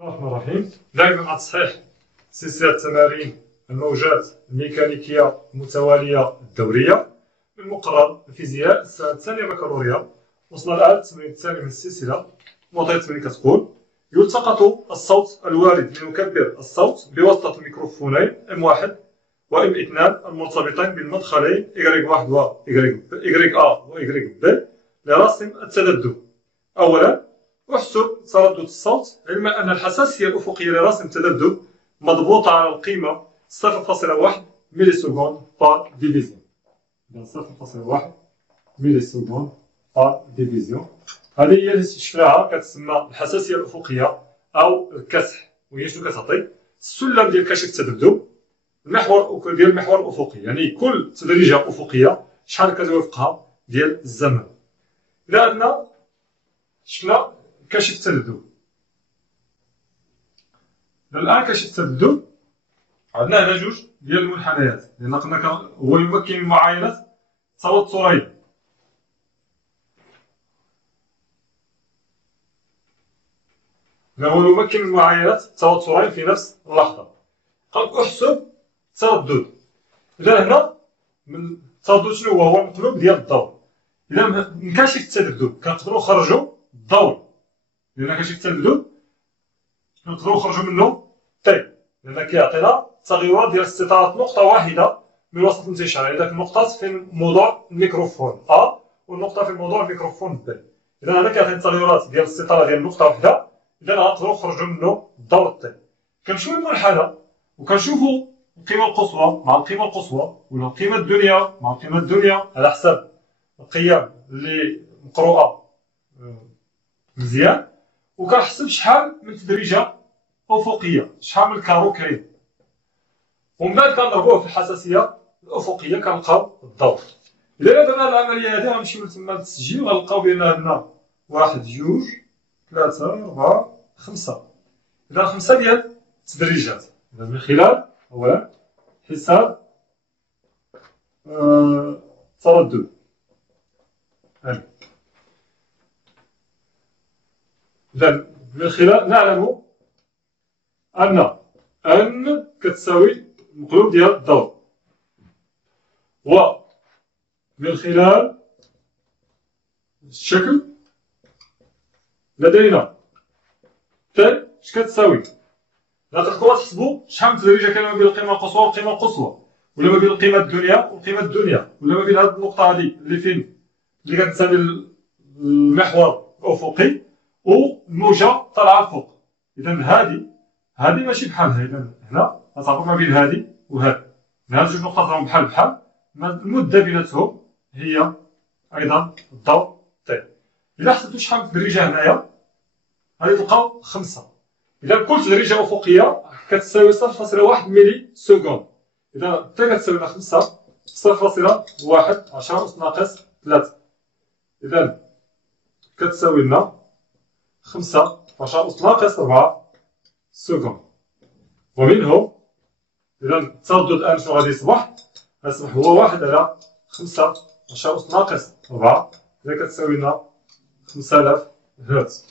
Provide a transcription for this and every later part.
الرحمن الرحيم. دائما مع تصحيح سلسلة تمارين الموجات الميكانيكية المتوالية الدورية من مقرر الفيزياء السنة الثانية بكالوريا. وصلنا الآن للتمرين الثاني من السلسلة. معطيات التمرين كتقول: يلتقط الصوت الوارد من مكبر الصوت بواسطة الميكروفونين M1 و M2 المرتبطين بالمدخلين Y1 و YA و YB لرسم التذبذب. أولا، احسب تردد الصوت، علما أن الحساسية الأفقية لرسم التذبذب مضبوطة على القيمة 0.1 ملي سكوند بار ديفيزيون. 0.1 ملي سكوند بار ديفيزيون. هذه هي اللي شفناها كتسمى الحساسية الأفقية أو الكسح. وهي شنو كتعطي؟ السلم ديال كشف التذبذب، المحور ديال المحور الأفقي، يعني كل تدريجة أفقية شحال كتوافقها ديال الزمن. إذا عندنا شفنا كشف التذبذب. الآن كشف التذبذب عندنا هنا جوج ديال المنحنيات، لأن قلنا هو يمكن من معاينة توترين. هو يمكن من معاينة توترين في نفس اللحظة. قال احسب التردد. إذا هنا من التردد شنو هو؟ هو المقلوب ديال الضوء. إذا من كشف التذبذب كنقدروا نخرجوا الضوء، لأن كشف التذبذب نقدروا نخرجوا منه تي، لأن كيعطينا تغيرات ديال استطالة نقطة واحدة من وسط الانتشار، يعني داك النقطة في موضوع الميكروفون أ والنقطة في موضوع الميكروفون ب. إذا هذا كيعطينا التغيرات ديال الاستطالة ديال نقطة واحدة، إذا غنقدروا نخرجوا منه الضوء تي. كنمشيو للمنحنى وكنشوفوا القيمة القصوى مع القيمة القصوى، ولا القيمة الدنيا مع القيمة الدنيا، على حساب القيم اللي مقروءة مزيان، وكنحسب شحال من تدريجة أفقية، شحال من كارو كاين، ومن بعد كنضربوه في الحساسية الأفقية كنلقاو الضوء. إلا درنا العملية هذه غنمشيو تما للتسجيل وغنلقاو بأن عندنا 1 2 3 4 5. إذا 5 ديال التدريجات. إذا من خلال أولا حساب تردد. إذا من خلال نعلم أن كتساوي المقلوب ديال الضوء، ومن خلال الشكل لدينا تي اش كتساوي. تقدروا تحسبوا شحال من تدريجة كاينة ما بين القيمة القصوى والقيمة القصوى، ولا ما بين القيمة الدنيا والقيمة الدنيا، ولا ما بين هاد النقطة هادي اللي كتساوي المحور الأفقي والموجة طالعة الفوق. إذا هادي ماشي بحالها. إذا هنا غتعرفوا ما بين هادي وهادي، هاد جوج نقط راهم بحال المدة بيناتهم هي أيضا الضوء تي. إلا حسبتو شحال من تدريجة هنايا غادي تلقاو 5. إذا كل تدريجة أفقية كتساوي 0.1 ملي سكوند. إذا تي كتساوي لنا 5 0.1 10 أس ناقص 3. إذا كتساوي لنا 5 10 أس ناقص 4 سكوند. ومنه إذا التردد الآن شنو غادي يصبح؟ غيصبح هو 1 على 5 10 أس ناقص 4. إذا كتساوي لنا 5000 هرتز،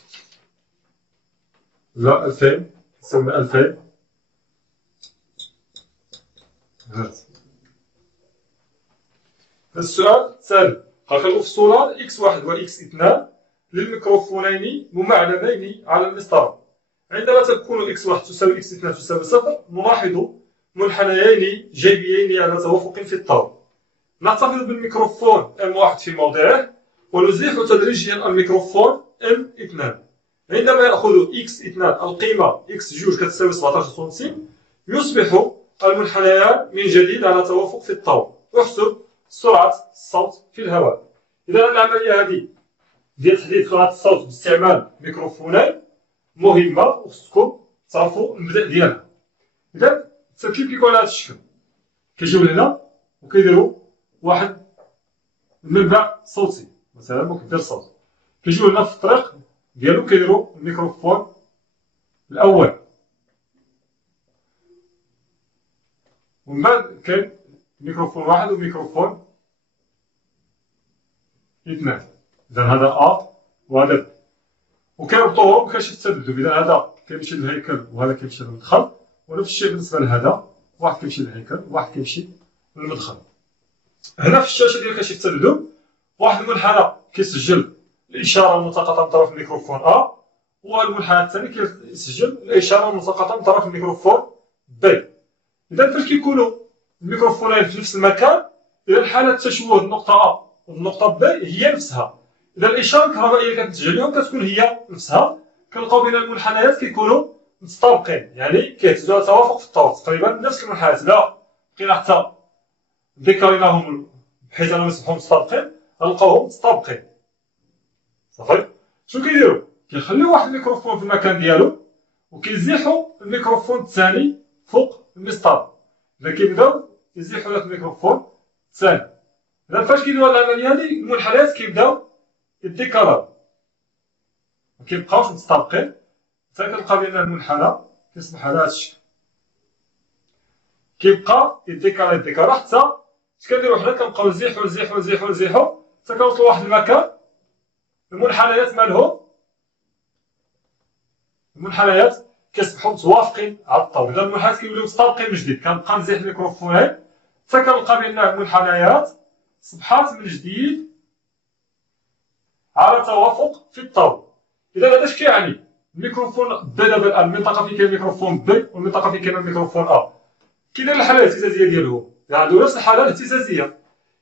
لا 2000 تساوي 2000 هرتز. السؤال الثالث قال: الأفصولان X1 و X2 للميكروفونين ممعلمين على المسطرة. عندما تكون X1 تساوي X2 تساوي 0 نلاحظ منحنيين جيبيين على توافق في الطور. نحتفظ بالميكروفون M1 في موضعه ونزيح تدريجيا الميكروفون M2. عندما يأخذ X2 القيمة X2 كتساوي 17.56 يصبح المنحنيان من جديد على توافق في الطور. احسب سرعة الصوت في الهواء. إذا العملية هذه ديال تحديد سرعة الصوت باستعمال ميكروفونين مهمة وخصكم تعرفوا المبدأ ديالها. إذا التركيب كيكون على هذا الشكل، كيجيو لهنا وكيديروا واحد المنبع صوتي، مثلا مكبر صوت، كيجيو لهنا في الطريق ديالو كيديروا الميكروفون الأول، ومن بعد كاين ميكروفون 1 وميكروفون 2. إذا هذا أ وهذا ب، وكيربطوهم بكشف التذبذب. إذا هذا كيمشي للهيكل وهذا كيمشي للمدخل، ونفس الشيء بالنسبة لهذا، واحد كيمشي للهيكل وواحد كيمشي للمدخل. هنا في الشاشة ديال كشف التذبذب واحد المنحنى كيسجل الإشارة الملتقطة من طرف الميكروفون A، والمنحنى الثاني كيسجل الإشارة الملتقطة من طرف الميكروفون B. إذا فاش كيكونوا الميكروفونين في نفس المكان، إذا حالة تشوه النقطة A والنقطة B هي نفسها، إذا الإشارة الكهربائية اللي كتنتج عليهم كتكون هي نفسها، كنلقاو بين المنحنيات كيكونوا متطابقين، يعني كيهتزوا على توافق في الطور، تقريبا نفس المنحنيات. لا بقينا حتى ديكاليناهم بحيث انهم يصبحوا متطابقين، غنلقاوهم متطابقين. صافي. شنو كيديروا؟ كيخليو واحد الميكروفون في المكان ديالو وكيزيحوا الميكروفون الثاني فوق المسطره. اذا كيبداو يزيحوا داك الميكروفون الثاني، اذا فاش كيديروا هاد العمليه هادي المنحنيات كيبداو يديكالاو، مكيبقاوش متطابقين، حتى كنلقى بان المنحنى كيصبح على هاد الشكل، كيبقى يديكالا حتى اش كنديرو حنا؟ كنبقاو نزيحو حتى كنوصلو لواحد المكان المنحنيات مالهم، المنحنيات كيصبحوا متوافقين على الطور. اذا المنحنيات كيوليو متطابقين من جديد، كنبقى نزيح الميكروفونين حتى كنلقى بان المنحنيات صبحات من جديد على توافق في الطور. اذا هذا اش كيعني؟ الميكروفون ب دابا الان المنطقه فين كاين الميكروفون ب والمنطقه فين كاين الميكروفون ا كيدير الحاله الاهتزازيه ديالهم، يعني عنده نفس الحاله الاهتزازيه.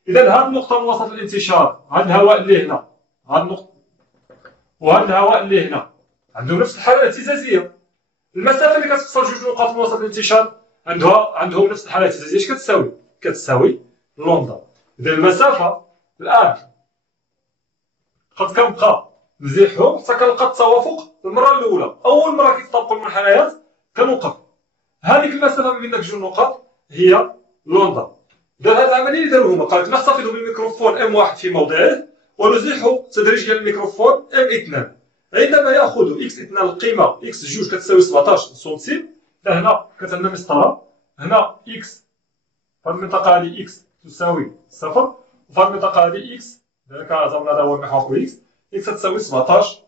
اذا هاد النقطه من وسط الانتشار، هاد الهواء اللي هنا، هاد النقطه وهاد الهواء اللي هنا عندهم نفس الحاله الاهتزازيه. المسافه اللي كتفصل جوج نقاط من وسط الانتشار عندهم نفس الحاله الاهتزازيه. اش كتساوي؟ كتساوي لوندا. اذا المسافه الان قد كنبقى نزيحهم حتى كنلقى التوافق المره الاولى. اول مره كيتطابقوا المنحنيات كنوقف، هذيك المسافه ما بين داك جوج نقاط هي لوندا. اذا هذه العمليه اللي داروها هما، قال لك نحتفظ بالميكروفون M1 في موضعه ونزيح تدريجيا الميكروفون M2 عندما ياخذ x2 القيمه x2 كتساوي 17 سنتيم. هنا كانت عندنا مسطره، هنا x في المنطقه هذه x تساوي 0، وفي المنطقه هذه x ذلك اعتبرنا هذا هو المحور x تساوي 17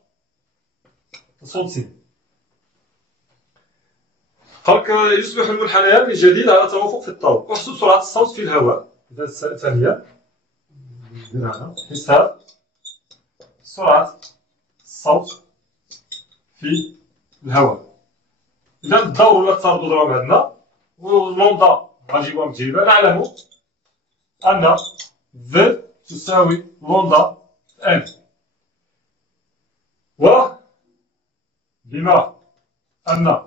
سنتيم. قالك يصبح المنحنيان من جديد على توافق في الطور. احسب سرعة الصوت في الهواء. إذا ثانية حساب سرعة الصوت في الهواء. إذا الدور ولا التردد راه عندنا، واللوندا غنجيبوها متجيبة. نعلم أن V تساوي لوندا M، وبما أن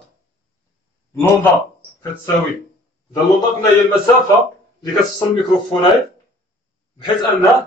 لوندا كتساوي، إذا لوندا قلنا هي المسافة اللي كتفصل الميكروفونين بحيث أن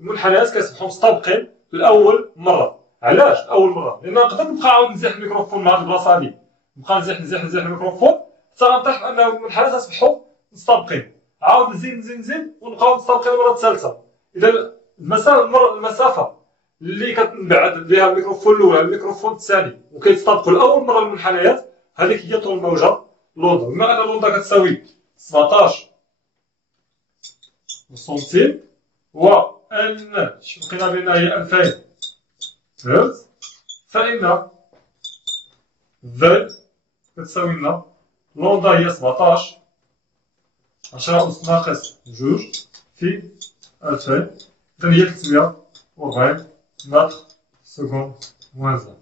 المنحنيات كيصبحوا متطابقين لأول مرة. علاش أول مرة؟ لأن نقدر نبقى عاود نزيح الميكروفون من هاد البلاصة هادي، نبقى نزيح الميكروفون حتى غنطيح بأن المنحنيات غيصبحوا متطابقين، عاود نزيد ونبقاو متطابقين المرة الثالثة. إذا المسافة اللي كتنبعد بها الميكروفون الأول على الميكروفون الثاني وكيتطابقوا لأول مرة المنحنيات، هذيك هي طول الموجة لوندا. بما أن لوندا كتساوي 17 سنتيم وأن لقينا بأنها هي 2000 هرتز، فإن Z كتساوي لنا لوندا هي 17 10 أس ناقص جوج في 2000، إذا هي 340 متر سكوند موان 1.